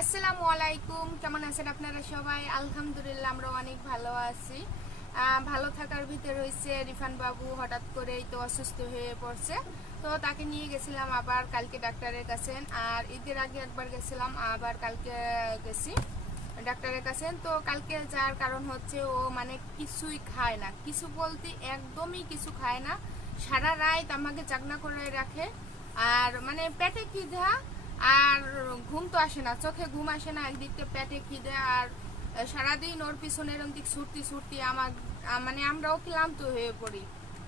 আসসালামু আলাইকুম, কেমন আছেন আপনারা সবাই? আলহামদুলিল্লাহ আমরা অনেক ভালো আছি। ভালো থাকার ভিতরে হয়েছে রিফান বাবু, হঠাৎ করেই তো অসুস্থ হয়ে পড়ছে। তো তাকে নিয়ে গেছিলাম আবার, কালকে ডাক্তারের কাছে। আর ঈদের আগে একবার গেছিলাম, আবার কালকে গেছি ডাক্তারের কাছে। তো কালকে যাওয়ার কারণ হচ্ছে ও মানে কিছুই খায় না। কিছু বলতে একদমই কিছু খায় না। সারা রাত আমাকে জাগনা করে রাখে। আর মানে পেটে খিদা আর ঘুম তো আসে না, চোখে ঘুম আসে না একদিক থেকে পেটে খিদে আর সারাদিন ওর পিছনে এরকম দিক ছুটতি ছুটতি আমার মানে আমরাও ক্লান্ত হয়ে পড়ি।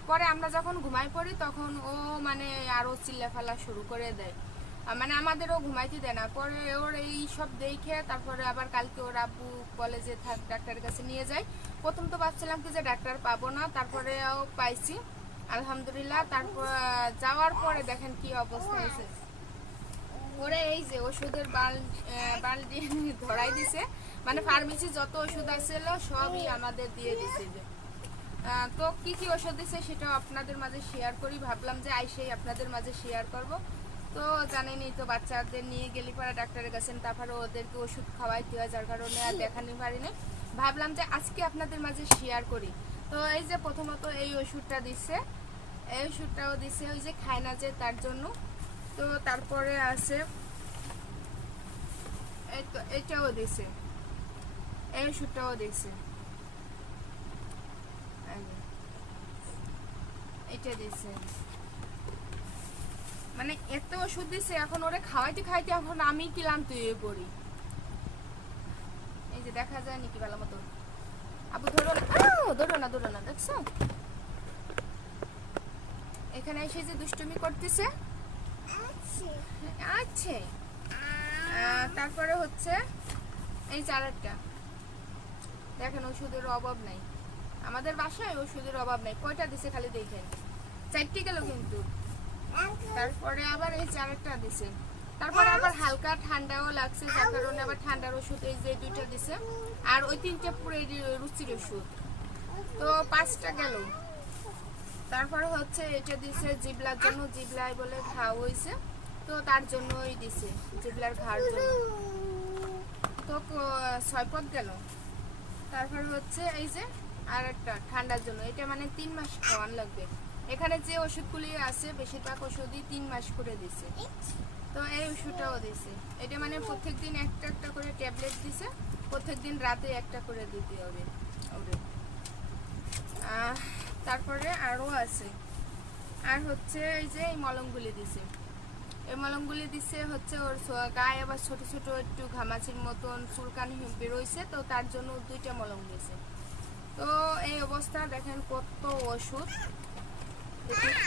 পরে আমরা যখন ঘুমাই পড়ি তখন ও মানে আরও চিল্লা ফেলা শুরু করে দেয়। মানে আমাদেরও ঘুমাইতে দেয় না। পরে ওর এই সব দেখে তারপরে আবার কালকে ওর আব্বু যে থাক, ডাক্তারের কাছে নিয়ে যাই প্রথম তো ভাবছিলাম কি যে ডাক্তার পাবো না, তারপরেও পাইছি। আলহামদুলিল্লাহ, তারপর যাওয়ার পরে দেখেন কি অবস্থা হয়েছে। ওরে এই যে ওষুধের বাল- আহ, ধরাই দিছে। মানে ফার্মেসি যত ওষুধ আসছিল সবই আমাদের দিয়ে দিছে যে। তো কি কি ওষুধ দিছে সেটা আপনাদের মাঝে শেয়ার করি। ভাবলাম যে আইসেই আপনাদের মাঝে শেয়ার করব। তো জানেনই তো বাচ্চাদের নিয়ে গেলি পারা ডাক্তারের কাছে তারপরে ওদেরকে ওষুধ খাওয়াইতে হয় যার কারণে আর দেখানি পারিনি ভাবলাম যে আজকে আপনাদের মাঝে শেয়ার করি। তো এই যে প্রথমত এই ওষুধটা দিচ্ছে এই ওষুধটাও দিছে ওই যে খায় না যে তার জন্য। তো তারপরে আছে এটাও দিছে। এই ওষুধটাও দিছে। এটা দিছে। মানে এত ওষুধ দিছে, এখন ওরে খাওয়াইতে খাইতে এখন আমি ক্লান্ত হয়ে পড়ি। এই যে দেখা যায় নাকি ভালো মতো। আবু, ধরো ধরো না ধরো না, দেখছ? এখানে এসে যে দুষ্টুমি করতেছে আছে। তারপরে হচ্ছে এই চারাটা দেখেন ওষুধের অভাব নাই। আমাদের বাসায় ওষুধের অভাব নাই। কয়টা দিছে খালি দেখেন। চারটি গেল কিন্তু। তারপরে আবার এই চারাটা দিছে। তারপরে আবার হালকা ঠান্ডাও লাগছে, যার কারণে আবার ঠান্ডার ওষুধ এই যে দুইটা দিছে। আর ওই তিনটা পুরো রুচির ওষুধ। তো পাঁচটা গেল। তারপরে হচ্ছে এটা দিছে জিবলার জন্য জিবলাই বলে ঘা হয়েছে তো তার জন্যই দিছে, জিবলার ঘাড় জন্য। তো ক- ছয় পথ গেল। তারপর হচ্ছে এই যে আর একটা ঠান্ডার জন্য। এটা মানে তিন মাস খাওয়ান লাগবে। এখানে যে ওষুধগুলি আছে, বেশিরভাগ ওষুধই তিন মাস করে দিছে। তো এই ওষুধটাও দিছে। এটা মানে প্রত্যেকদিন একটা একটা করে ট্যাবলেট দিছে, প্রত্যেকদিন রাতে একটা করে দিতে হবে। তারপরে আরও আছে। আর হচ্ছে এই যে এই মলমগুলি দিছে। এই মলমগুলি দিছে হচ্ছে ওর গায়ে আবার ছোট ছোট একটু ঘামাচির মতন চুলকানি বেরোইছে তো তার জন্য দুইটা মলম দিয়েছে তো এই অবস্থা দেখেন কত ওষুধ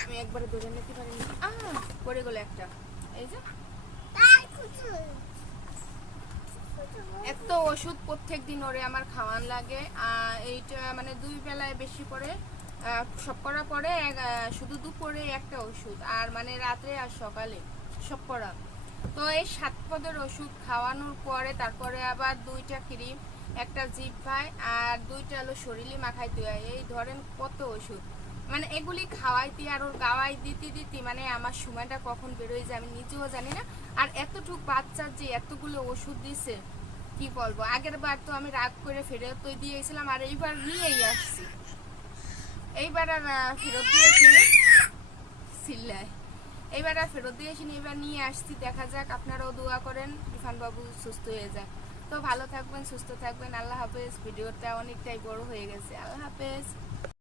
আমি একবারে ধরে নিতে আহ পড়ে গেল একটা। এই যে। এত ওষুধ প্রত্যেক দিন ওরে আমার খাওয়ান লাগে। এইটা মানে দুই বেলায় বেশি পরে আহ, সব করা পরে শুধু দুপুরে একটা ওষুধ, আর মানে রাত্রে আর সকালে সব করা। তো এই সাত পদের ওষুধ খাওয়ানোর পরে তারপরে আবার দুইটা ক্রিম, একটা জিপ খায় আর দুইটা হলো শরীরে মাখাইতে হয় এই ধরেন কত ওষুধ। মানে এগুলি খাওয়াইতে আর ওর গাওয়াই দিতে দিতে মানে আমার সময়টা কখন বেরোয় যায় আমি নিজেও জানি না। আর এতটুক বাচ্চার যে এতগুলো ওষুধ দিছে, কি বলব? আগের বার তো আমি রাগ করে ফেরত তো দিয়েছিলাম, আর এইবার নিয়েই আসছি। এইবার আর ফেরত দিয়েছিনি সিল্লায়। এইবার আর ফেরত দিয়েছিনি এবার নিয়ে আসছি, দেখা যাক আপনারাও দোয়া করেন ইরফান বাবু সুস্থ হয়ে যাক। তো ভালো থাকবেন, সুস্থ থাকবেন, আল্লাহ হাফেজ, ভিডিওটা অনেকটাই বড় হয়ে গেছে, আল্লাহ হাফেজ।